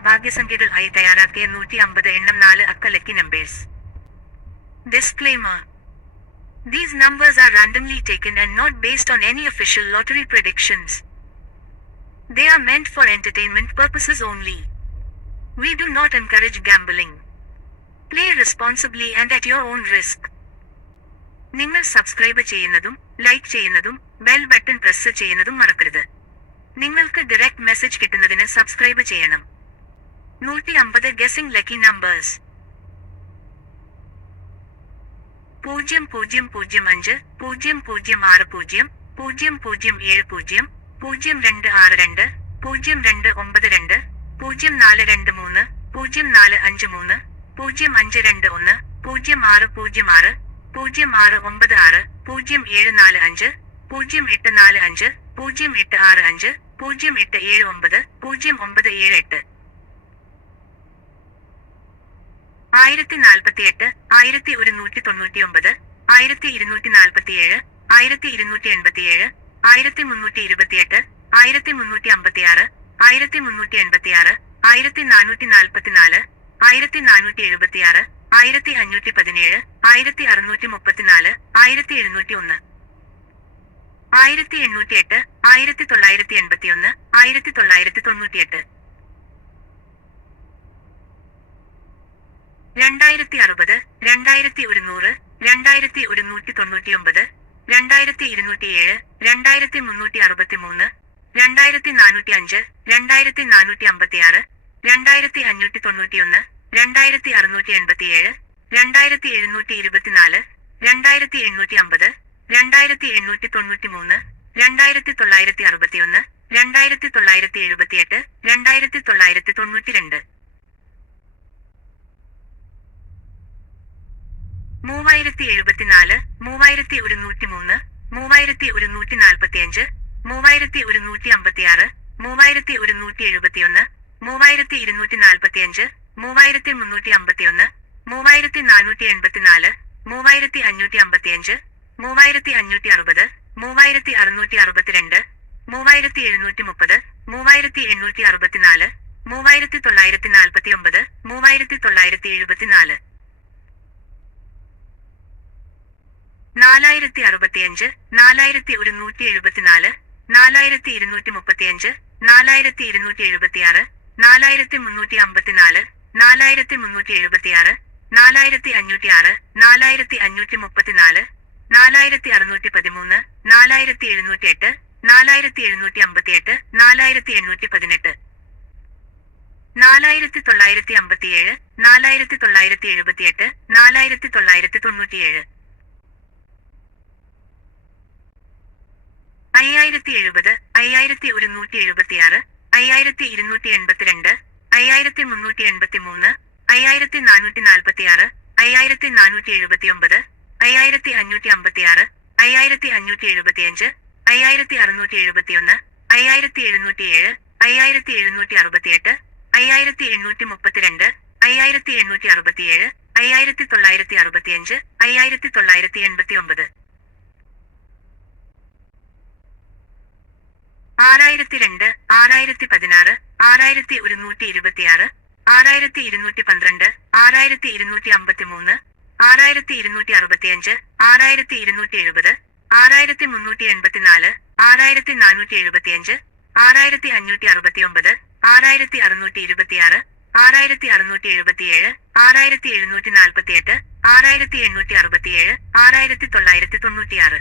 ഭാഗ്യസംഖ്യകൾ ആയി തയ്യാറാക്കിയ നൂറ്റി അമ്പത് എണ്ണം നാല് അക്ക lucky numbers disclaimer These numbers are randomly taken and not based on any official lottery predictions. They are meant for entertainment purposes only. We do not encourage gambling. Play responsibly and at your own risk. നിങ്ങൾ subscribe ചെയ്യുന്നതും like ചെയ്യുന്നതും bell button press ചെയ്യുന്നതും മറക്കരുത് നിങ്ങൾക്ക് direct message കിട്ടുന്നതിന് subscribe ചെയ്യണം. നൂറ്റി അമ്പത് ഗസിംഗ് ലക്കി നമ്പേഴ്സ് പൂജ്യം പൂജ്യം പൂജ്യം അഞ്ച് പൂജ്യം പൂജ്യം ആറ് പൂജ്യം പൂജ്യം പൂജ്യം ഏഴ് പൂജ്യം പൂജ്യം രണ്ട് ആറ് രണ്ട് പൂജ്യം രണ്ട് ഒമ്പത് രണ്ട് പൂജ്യം നാല് രണ്ട് മൂന്ന് പൂജ്യം നാല് അഞ്ച് മൂന്ന് പൂജ്യം അഞ്ച് രണ്ട് ഒന്ന് പൂജ്യം ആറ് പൂജ്യം ആറ് പൂജ്യം ആറ് ഒമ്പത് ആറ് പൂജ്യം ഏഴ് നാല് അഞ്ച് പൂജ്യം എട്ട് നാല് അഞ്ച് പൂജ്യം എട്ട് ആറ് അഞ്ച് പൂജ്യം എട്ട് ഏഴ് ഒമ്പത് പൂജ്യം ഒമ്പത് ഏഴ് എട്ട്. ആയിരത്തി നാൽപ്പത്തിയെട്ട് ആയിരത്തി ഒരുന്നൂറ്റി തൊണ്ണൂറ്റി ഒമ്പത് ആയിരത്തി ഇരുന്നൂറ്റി നാൽപ്പത്തിയേഴ് ആയിരത്തി ഇരുന്നൂറ്റി എൺപത്തിയേഴ് ആയിരത്തി മുന്നൂറ്റി ഇരുപത്തിയെട്ട് ആയിരത്തി മുന്നൂറ്റി അമ്പത്തിയാറ് ആയിരത്തി മുന്നൂറ്റി എൺപത്തിയാറ് ആയിരത്തി നാനൂറ്റി നാൽപ്പത്തിനാല് ആയിരത്തി നാനൂറ്റി എഴുപത്തിയാറ് ആയിരത്തി അഞ്ഞൂറ്റി പതിനേഴ് ആയിരത്തി അറുന്നൂറ്റി മുപ്പത്തിനാല് ആയിരത്തി എഴുന്നൂറ്റി ഒന്ന്. ആയിരത്തി എണ്ണൂറ്റി എട്ട് ആയിരത്തി തൊള്ളായിരത്തി എൺപത്തിയൊന്ന് ആയിരത്തി തൊള്ളായിരത്തി തൊണ്ണൂറ്റിയെട്ട് രണ്ടായിരത്തി അറുപത് രണ്ടായിരത്തി ഒരുന്നൂറ് രണ്ടായിരത്തി ഒരുന്നൂറ്റി തൊണ്ണൂറ്റിയൊമ്പത് രണ്ടായിരത്തി ഇരുന്നൂറ്റിയേഴ് രണ്ടായിരത്തി മുന്നൂറ്റി അറുപത്തി മൂന്ന് രണ്ടായിരത്തി നാനൂറ്റി അഞ്ച് രണ്ടായിരത്തി നാനൂറ്റി അമ്പത്തിയാറ് രണ്ടായിരത്തി അഞ്ഞൂറ്റി തൊണ്ണൂറ്റിയൊന്ന് രണ്ടായിരത്തി അറുന്നൂറ്റി എൺപത്തിയേഴ് രണ്ടായിരത്തി എഴുന്നൂറ്റി ഇരുപത്തിനാല് രണ്ടായിരത്തി എണ്ണൂറ്റി അമ്പത് രണ്ടായിരത്തി എണ്ണൂറ്റി തൊണ്ണൂറ്റി മൂന്ന് രണ്ടായിരത്തി തൊള്ളായിരത്തി അറുപത്തിയൊന്ന് രണ്ടായിരത്തി തൊള്ളായിരത്തി എഴുപത്തിയെട്ട് രണ്ടായിരത്തി തൊള്ളായിരത്തി തൊണ്ണൂറ്റി രണ്ട് മൂവായിരത്തി എഴുപത്തിനാല് മൂവായിരത്തി ഒരുന്നൂറ്റി മൂന്ന് മൂവായിരത്തി ഒരുന്നൂറ്റി നാൽപ്പത്തിയഞ്ച് മൂവായിരത്തി ഒരുന്നൂറ്റി അമ്പത്തിയാറ് മൂവായിരത്തി ഒരുന്നൂറ്റി എഴുപത്തിയൊന്ന് മൂവായിരത്തി ഇരുന്നൂറ്റി നാൽപ്പത്തിയഞ്ച് മൂവായിരത്തി മുന്നൂറ്റി അമ്പത്തിയൊന്ന് മൂവായിരത്തി നാനൂറ്റി എൺപത്തിനാല് മൂവായിരത്തി അഞ്ഞൂറ്റി അമ്പത്തിയഞ്ച് മൂവായിരത്തി അഞ്ഞൂറ്റി അറുപത് മൂവായിരത്തി അറുന്നൂറ്റി അറുപത്തിരണ്ട് മൂവായിരത്തി എഴുന്നൂറ്റി മുപ്പത് മൂവായിരത്തി എണ്ണൂറ്റി അറുപത്തിനാല് മൂവായിരത്തി തൊള്ളായിരത്തി നാൽപ്പത്തി ഒമ്പത് മൂവായിരത്തി തൊള്ളായിരത്തി എഴുപത്തിനാല് നാലായിരത്തി അറുപത്തിയഞ്ച് നാലായിരത്തി ഒരുന്നൂറ്റി എഴുപത്തിനാല് നാലായിരത്തി ഇരുന്നൂറ്റി മുപ്പത്തിയഞ്ച് നാലായിരത്തി ഇരുന്നൂറ്റി എഴുപത്തിയാറ് നാലായിരത്തി മുന്നൂറ്റി അമ്പത്തിനാല് നാലായിരത്തി മുന്നൂറ്റി എഴുപത്തിയാറ് നാലായിരത്തി അഞ്ഞൂറ്റി ആറ് നാലായിരത്തി അഞ്ഞൂറ്റി മുപ്പത്തിനാല് നാലായിരത്തി അറുന്നൂറ്റി പതിമൂന്ന് നാലായിരത്തി എഴുന്നൂറ്റി എട്ട് നാലായിരത്തി എഴുന്നൂറ്റി അമ്പത്തിയെട്ട് നാലായിരത്തി എണ്ണൂറ്റി പതിനെട്ട് നാലായിരത്തി തൊള്ളായിരത്തി അമ്പത്തിയേഴ് നാലായിരത്തി തൊള്ളായിരത്തി എഴുപത്തിയെട്ട് നാലായിരത്തി തൊള്ളായിരത്തി തൊണ്ണൂറ്റിയേഴ് അയ്യായിരത്തി എഴുപത് അയ്യായിരത്തി ഒരുന്നൂറ്റി എഴുപത്തിയാറ് അയ്യായിരത്തി ഇരുന്നൂറ്റി എൺപത്തിരണ്ട് അയ്യായിരത്തി മുന്നൂറ്റി എൺപത്തി മൂന്ന് അയ്യായിരത്തി നാനൂറ്റി നാൽപ്പത്തിയാറ് അയ്യായിരത്തി നാനൂറ്റി എഴുപത്തിയൊമ്പത് അയ്യായിരത്തി അഞ്ഞൂറ്റി അമ്പത്തിയാറ് അയ്യായിരത്തി അഞ്ഞൂറ്റി എഴുപത്തിയഞ്ച് അയ്യായിരത്തി അറുന്നൂറ്റി എഴുപത്തിയൊന്ന് അയ്യായിരത്തി എഴുന്നൂറ്റിയേഴ് അയ്യായിരത്തി എഴുന്നൂറ്റി അറുപത്തിയെട്ട് അയ്യായിരത്തി എണ്ണൂറ്റി മുപ്പത്തിരണ്ട് അയ്യായിരത്തി എണ്ണൂറ്റി അറുപത്തിയേഴ് അയ്യായിരത്തി തൊള്ളായിരത്തി അറുപത്തിയഞ്ച് അയ്യായിരത്തി തൊള്ളായിരത്തി എൺപത്തി ഒമ്പത് ആറായിരത്തി രണ്ട് ആറായിരത്തി പതിനാറ് ആറായിരത്തി ഒരുന്നൂറ്റി ഇരുപത്തിയാറ് ആറായിരത്തി ഇരുന്നൂറ്റി പന്ത്രണ്ട് ആറായിരത്തി ഇരുന്നൂറ്റി അമ്പത്തി മൂന്ന് ആറായിരത്തി ഇരുന്നൂറ്റി അറുപത്തിയഞ്ച് ആറായിരത്തി ഇരുന്നൂറ്റി എഴുപത് ആറായിരത്തി മുന്നൂറ്റി എൺപത്തിനാല് ആറായിരത്തി നാനൂറ്റി എഴുപത്തിയഞ്ച് ആറായിരത്തി അഞ്ഞൂറ്റി അറുപത്തിയൊമ്പത് ആറായിരത്തി അറുന്നൂറ്റി ഇരുപത്തിയാറ് ആറായിരത്തി അറുന്നൂറ്റി എഴുപത്തിയേഴ് ആറായിരത്തി എഴുന്നൂറ്റി നാൽപ്പത്തിയെട്ട് ആറായിരത്തി എണ്ണൂറ്റി അറുപത്തിയേഴ് ആറായിരത്തി തൊള്ളായിരത്തി തൊണ്ണൂറ്റിയാറ്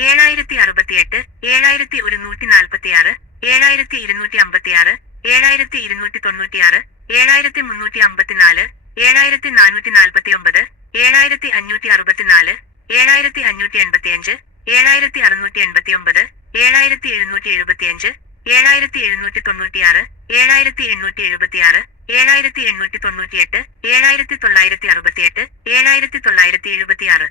ഏഴായിരത്തി അറുപത്തിയെട്ട് ഏഴായിരത്തി ഒരുന്നൂറ്റി നാൽപ്പത്തിയാറ് ഏഴായിരത്തി ഇരുന്നൂറ്റി അമ്പത്തിയാറ് ഏഴായിരത്തി ഇരുന്നൂറ്റി തൊണ്ണൂറ്റിയാറ് ഏഴായിരത്തി മുന്നൂറ്റി അമ്പത്തിനാല് ഏഴായിരത്തി നാനൂറ്റി നാൽപ്പത്തി ഒമ്പത് ഏഴായിരത്തി അഞ്ഞൂറ്റി അറുപത്തിനാല് ഏഴായിരത്തി അഞ്ഞൂറ്റി എൺപത്തിയഞ്ച് ഏഴായിരത്തി അറുന്നൂറ്റി എൺപത്തി ഒമ്പത് ഏഴായിരത്തി എഴുന്നൂറ്റി എഴുപത്തിയഞ്ച് ഏഴായിരത്തി എഴുന്നൂറ്റി തൊണ്ണൂറ്റിയാറ് ഏഴായിരത്തി എണ്ണൂറ്റി എഴുപത്തിയാറ് ഏഴായിരത്തി എണ്ണൂറ്റി തൊണ്ണൂറ്റിയെട്ട് ഏഴായിരത്തി തൊള്ളായിരത്തി അറുപത്തിയെട്ട് ഏഴായിരത്തി തൊള്ളായിരത്തി എഴുപത്തിയാറ്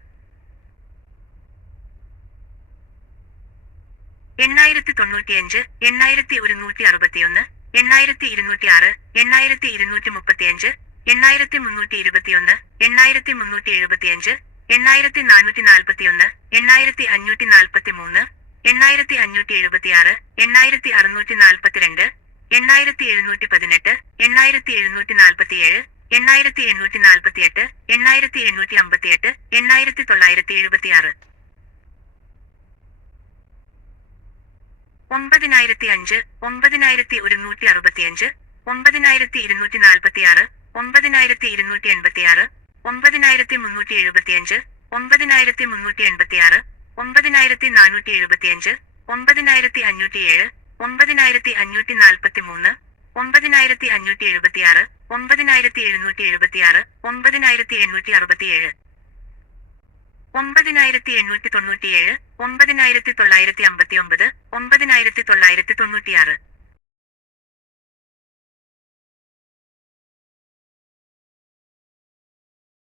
എണ്ണായിരത്തി തൊണ്ണൂറ്റിയഞ്ച് എണ്ണായിരത്തി ഒരുന്നൂറ്റി അറുപത്തിയൊന്ന് എണ്ണായിരത്തി ഇരുന്നൂറ്റി ആറ് എണ്ണായിരത്തി ഇരുന്നൂറ്റി മുപ്പത്തിയഞ്ച് എണ്ണായിരത്തി മുന്നൂറ്റി ഇരുപത്തിയൊന്ന് എണ്ണായിരത്തി മുന്നൂറ്റി എഴുപത്തിയഞ്ച് എണ്ണായിരത്തി നാനൂറ്റി നാൽപ്പത്തിയൊന്ന് എണ്ണായിരത്തി അഞ്ഞൂറ്റി നാൽപ്പത്തി മൂന്ന് എണ്ണായിരത്തി അഞ്ഞൂറ്റി എഴുപത്തിയാറ് എണ്ണായിരത്തി അറുന്നൂറ്റി നാൽപ്പത്തിരണ്ട് എണ്ണായിരത്തി എഴുന്നൂറ്റി പതിനെട്ട് എണ്ണായിരത്തി എഴുന്നൂറ്റി നാൽപ്പത്തിയേഴ് എണ്ണായിരത്തി എണ്ണൂറ്റി നാൽപ്പത്തിയെട്ട് എണ്ണായിരത്തി എണ്ണൂറ്റി അമ്പത്തിയെട്ട് എണ്ണായിരത്തി തൊള്ളായിരത്തി എഴുപത്തിയാറ് ഒമ്പതിനായിരത്തി അഞ്ച് ഒമ്പതിനായിരത്തി ഒരുന്നൂറ്റി അറുപത്തിയഞ്ച് ഒമ്പതിനായിരത്തി ഇരുന്നൂറ്റി നാൽപ്പത്തിയാറ് ഒമ്പതിനായിരത്തി ഇരുന്നൂറ്റി എൺപത്തിയാറ് ഒമ്പതിനായിരത്തി മുന്നൂറ്റി എഴുപത്തിയഞ്ച് ഒമ്പതിനായിരത്തി മുന്നൂറ്റി എൺപത്തിയാറ് ഒമ്പതിനായിരത്തി നാനൂറ്റി എഴുപത്തിയഞ്ച് ഒമ്പതിനായിരത്തി അഞ്ഞൂറ്റിയേഴ് ഒമ്പതിനായിരത്തി അഞ്ഞൂറ്റി നാൽപ്പത്തി മൂന്ന് ഒമ്പതിനായിരത്തി അഞ്ഞൂറ്റി എഴുപത്തിയാറ് ഒമ്പതിനായിരത്തി എഴുന്നൂറ്റി എഴുപത്തിയാറ് ഒമ്പതിനായിരത്തി എണ്ണൂറ്റി അറുപത്തിയേഴ് ഒമ്പതിനായിരത്തി എണ്ണൂറ്റി തൊണ്ണൂറ്റിയേഴ് ഒമ്പതിനായിരത്തി തൊള്ളായിരത്തി അമ്പത്തി ഒമ്പത് ഒമ്പതിനായിരത്തി തൊള്ളായിരത്തി തൊണ്ണൂറ്റിയാറ്